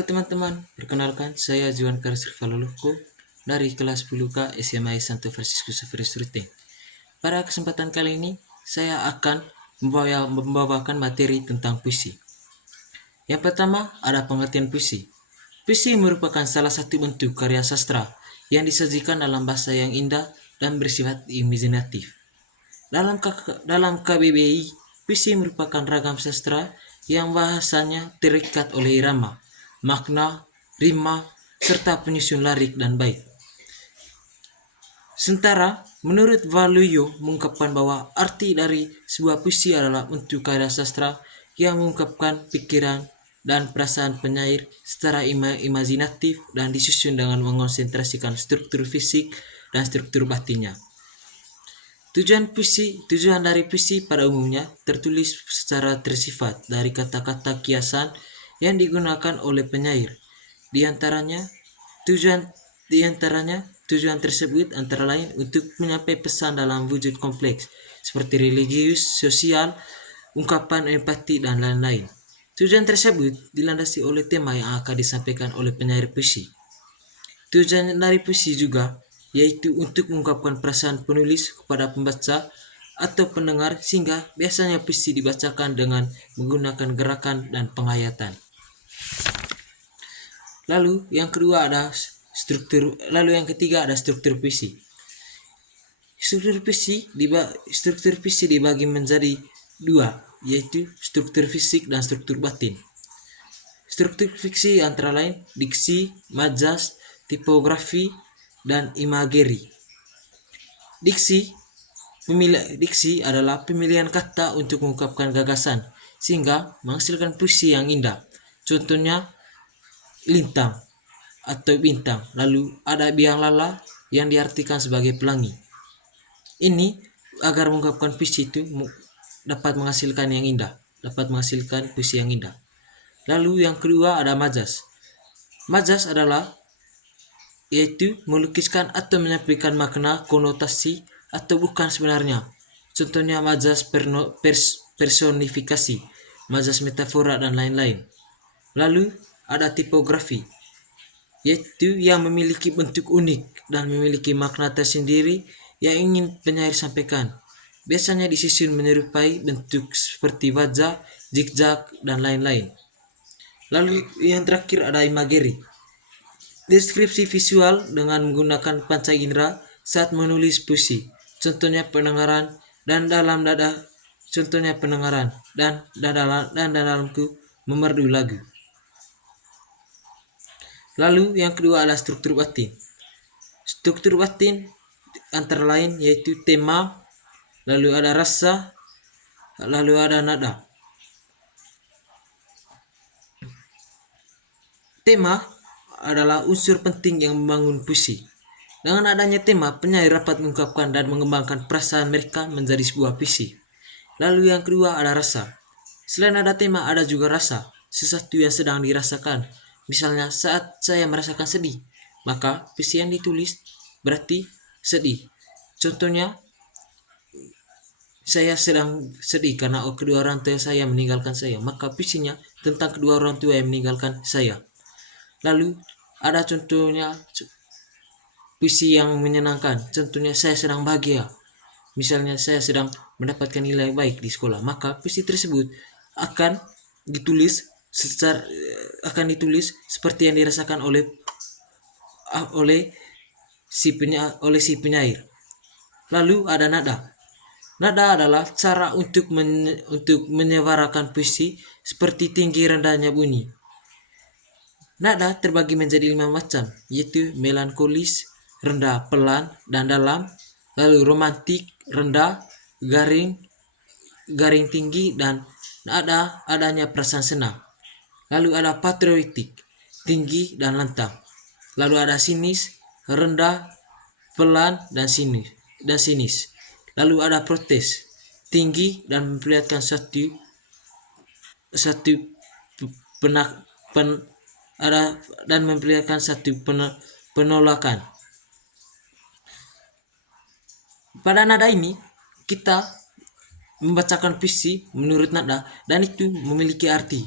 Halo teman-teman, perkenalkan saya Juan Karis Rivaloluko dari kelas 10K SMA Santo Fransiskus Xaverius Ruteng. Pada kesempatan kali ini, saya akan membawakan materi tentang puisi. Yang pertama, ada pengertian puisi. Puisi merupakan salah satu bentuk karya sastra yang disajikan dalam bahasa yang indah dan bersifat imajinatif. Dalam KBBI, puisi merupakan ragam sastra yang bahasanya terikat oleh irama, makna, rima, serta penyusun lirik dan bait. Sementara, menurut Waluyo mengungkapkan bahwa arti dari sebuah puisi adalah untuk karya sastra yang mengungkapkan pikiran dan perasaan penyair secara imajinatif dan disusun dengan mengonsentrasikan struktur fisik dan struktur batinnya. Tujuan dari puisi pada umumnya tertulis secara tersifat dari kata-kata kiasan yang digunakan oleh penyair. Di antaranya tujuan tersebut antara lain untuk menyampaikan pesan dalam wujud kompleks seperti religius, sosial, ungkapan empati dan lain-lain. Tujuan tersebut dilandasi oleh tema yang akan disampaikan oleh penyair puisi. Tujuan dari puisi juga yaitu untuk mengungkapkan perasaan penulis kepada pembaca atau pendengar sehingga biasanya puisi dibacakan dengan menggunakan gerakan dan penghayatan. Lalu yang ketiga ada struktur puisi. Struktur puisi dibagi menjadi dua, yaitu struktur fisik dan struktur batin. Struktur fiksi antara lain diksi, majas, tipografi, dan imageri. Diksi adalah pemilihan kata untuk mengungkapkan gagasan sehingga menghasilkan puisi yang indah. Contohnya lintang atau bintang. Lalu ada biang lala yang diartikan sebagai pelangi. Ini agar mengungkapkan puisi itu dapat menghasilkan yang indah, dapat menghasilkan puisi yang indah. Lalu yang kedua ada majas. Majas adalah yaitu melukiskan atau menyampaikan makna, konotasi, atau bukan sebenarnya. Contohnya majas personifikasi, majas metafora, dan lain-lain. Lalu ada tipografi, yaitu yang memiliki bentuk unik dan memiliki makna tersendiri yang ingin penyair sampaikan. Biasanya disusun menyerupai bentuk seperti wajah, zigzag, dan lain-lain. Lalu yang terakhir ada imageri. Deskripsi visual dengan menggunakan panca indera saat menulis puisi. Contohnya pendengaran dan dalamku memerdu lagu. Lalu yang kedua adalah struktur batin. Struktur batin antara lain yaitu tema, lalu ada rasa, lalu ada nada. Tema adalah unsur penting yang membangun puisi. Dengan adanya tema, penyair dapat mengungkapkan dan mengembangkan perasaan mereka menjadi sebuah puisi. Lalu yang kedua ada rasa. Selain ada tema, ada juga rasa, sesuatu yang sedang dirasakan. Misalnya saat saya merasakan sedih, maka puisi yang ditulis berarti sedih. Contohnya, saya sedang sedih karena kedua orang tua saya meninggalkan saya, maka puisinya tentang kedua orang tua yang meninggalkan saya. Lalu ada contohnya puisi yang menyenangkan. Contohnya saya sedang bahagia. Misalnya saya sedang mendapatkan nilai baik di sekolah, maka puisi tersebut akan ditulis seperti yang dirasakan oleh si penyair. Lalu ada nada. Nada adalah cara untuk menyuarakan puisi seperti tinggi rendahnya bunyi. Nada terbagi menjadi 5 macam, yaitu melankolis, rendah, pelan, dan dalam, lalu romantik, rendah, garing tinggi, dan adanya perasaan senang. Lalu ada patriotik, tinggi dan lantang. Lalu ada sinis, rendah, pelan, dan sinis. Lalu ada protes, tinggi dan memperlihatkan penolakan. Pada nada ini kita membacakan puisi menurut nada dan itu memiliki arti.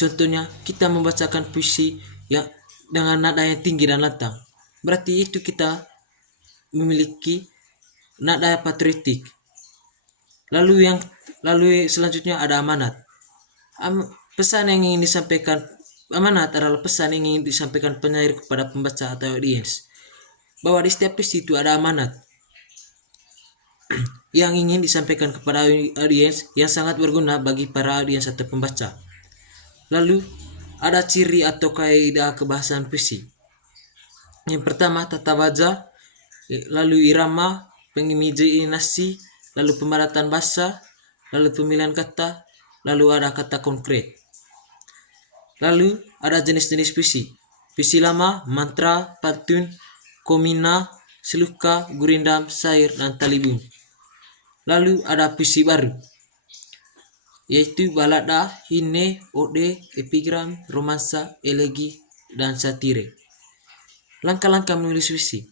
Contohnya kita membacakan puisi ya dengan nada yang tinggi dan lantang. Berarti itu kita memiliki nada patriotik. Lalu selanjutnya ada amanat. Pesan yang ingin disampaikan amanat adalah pesan yang ingin disampaikan penyair kepada pembaca atau audiens. Bahwa di setiap puisi itu ada amanat yang ingin disampaikan kepada audiens yang sangat berguna bagi para audiens atau pembaca. Lalu ada ciri atau kaidah kebahasaan puisi. Yang pertama tata baja, lalu irama, pengimaginasi, lalu pemadatan bahasa, lalu pemilihan kata, lalu ada kata konkret. Lalu ada jenis-jenis puisi. Puisi lama, mantra, pantun, komina, seluka, gurindam, syair, dan talibun. Lalu ada puisi baru, yaitu balada, hine, ode, epigram, romansa, elegi, dan satire. Langkah-langkah menulis puisi.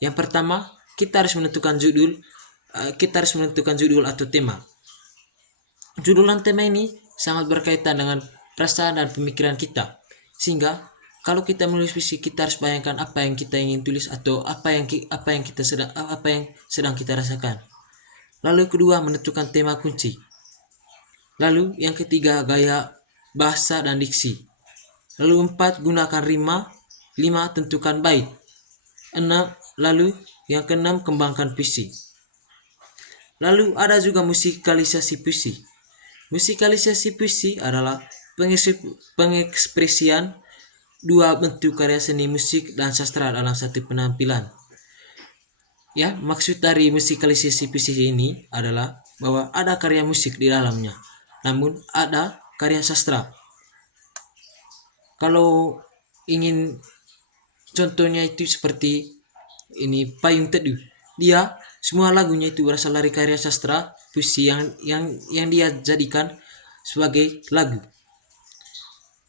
Yang pertama, kita harus menentukan judul. Kita harus menentukan judul atau tema. Judul dan tema ini sangat berkaitan dengan perasaan dan pemikiran kita. Sehingga kalau kita menulis puisi, kita harus bayangkan apa yang kita ingin tulis atau apa yang sedang kita rasakan. Lalu kedua, menentukan tema kunci. Lalu yang ketiga, gaya bahasa dan diksi. Lalu 4, gunakan rima. 5, tentukan bait. 6, lalu yang keenam, kembangkan puisi. Lalu ada juga musikalisasi puisi. Musikalisasi puisi adalah pengekspresian dua bentuk karya seni musik dan sastra dalam satu penampilan. Ya, maksud dari musikalisasi puisi ini adalah bahwa ada karya musik di dalamnya, namun ada karya sastra. Kalau ingin contohnya itu seperti ini Payung Teduh. Dia semua lagunya itu berasal dari karya sastra puisi yang dia jadikan sebagai lagu.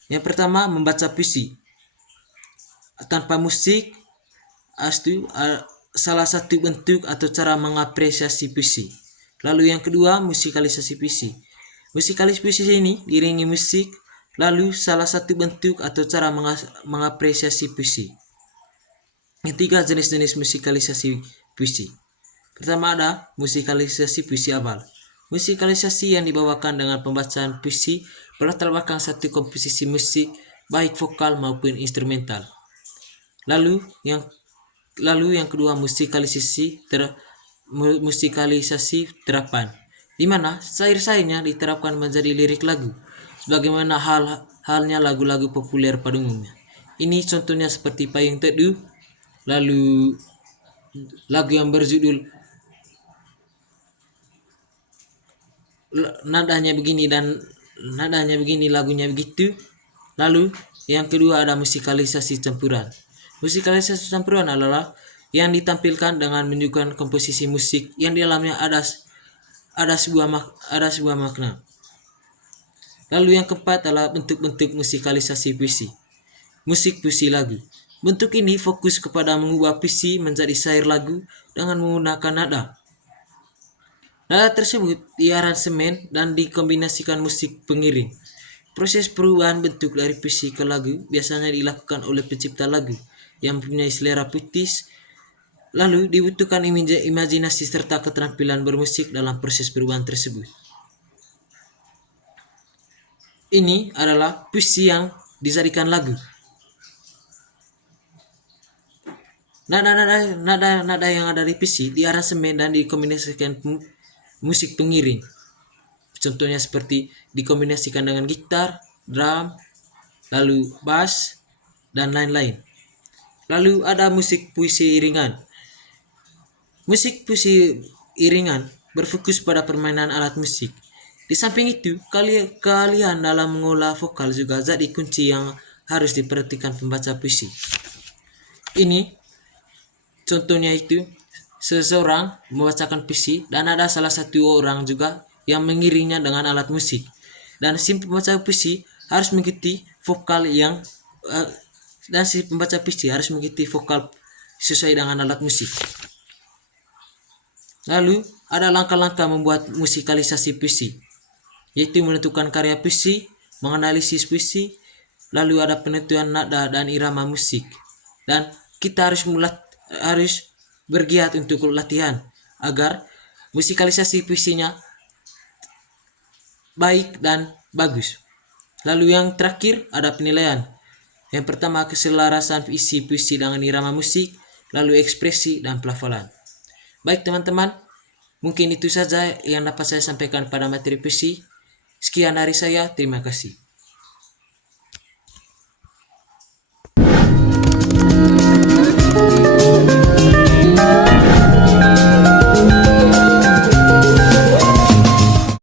Yang pertama, membaca puisi tanpa musik salah satu bentuk atau cara mengapresiasi puisi. Lalu yang kedua, musikalisasi puisi. Musikalisasi puisi ini diiringi musik, lalu salah satu bentuk atau cara mengapresiasi puisi. Ketiga, jenis-jenis musikalisasi puisi. Pertama ada musikalisasi puisi abal. Musikalisasi yang dibawakan dengan pembacaan puisi berlatar belakang satu komposisi musik baik vokal maupun instrumental. Lalu yang kedua, musikalisasi terapan, di mana syair-syairnya diterapkan menjadi lirik lagu, sebagaimana halnya lagu-lagu populer pada umumnya. Ini contohnya seperti Payung Teduh, lalu lagu yang berjudul nadanya begini dan nadanya begini, lagunya begitu. Lalu yang kedua ada musikalisasi campuran. Musikalisasi campuran adalah yang ditampilkan dengan menunjukkan komposisi musik yang di dalamnya ada sebuah makna. Lalu yang keempat adalah bentuk-bentuk musikalisasi puisi. Musik puisi lagu. Bentuk ini fokus kepada mengubah puisi menjadi syair lagu dengan menggunakan nada. Nada tersebut diaransemen dan dikombinasikan musik pengiring. Proses perubahan bentuk dari puisi ke lagu biasanya dilakukan oleh pencipta lagu yang mempunyai selera puitis. Lalu dibutuhkan imajinasi serta keterampilan bermusik dalam proses perubahan tersebut. Ini adalah puisi yang dijadikan lagu. Nada yang ada di puisi diaransemen dan dikombinasikan musik pengiring. Contohnya seperti dikombinasikan dengan gitar, drum, lalu bass, dan lain-lain. Lalu ada musik puisi iringan. Musik puisi iringan berfokus pada permainan alat musik. Di samping itu, keahlian dalam mengolah vokal juga jadi kunci yang harus diperhatikan pembaca puisi. Ini contohnya itu seseorang membacakan puisi dan ada salah satu orang juga yang mengiringnya dengan alat musik. Dan si pembaca puisi harus mengikuti vokal sesuai dengan alat musik. Lalu ada langkah-langkah membuat musikalisasi puisi, yaitu menentukan karya puisi, menganalisis puisi, lalu ada penentuan nada dan irama musik. Dan kita harus bergiat untuk latihan agar musikalisasi puisinya baik dan bagus. Lalu yang terakhir ada penilaian. Yang pertama keselarasan isi puisi dengan irama musik, lalu ekspresi dan pelafalan. Baik teman-teman, mungkin itu saja yang dapat saya sampaikan pada materi puisi. Sekian dari saya, terima kasih.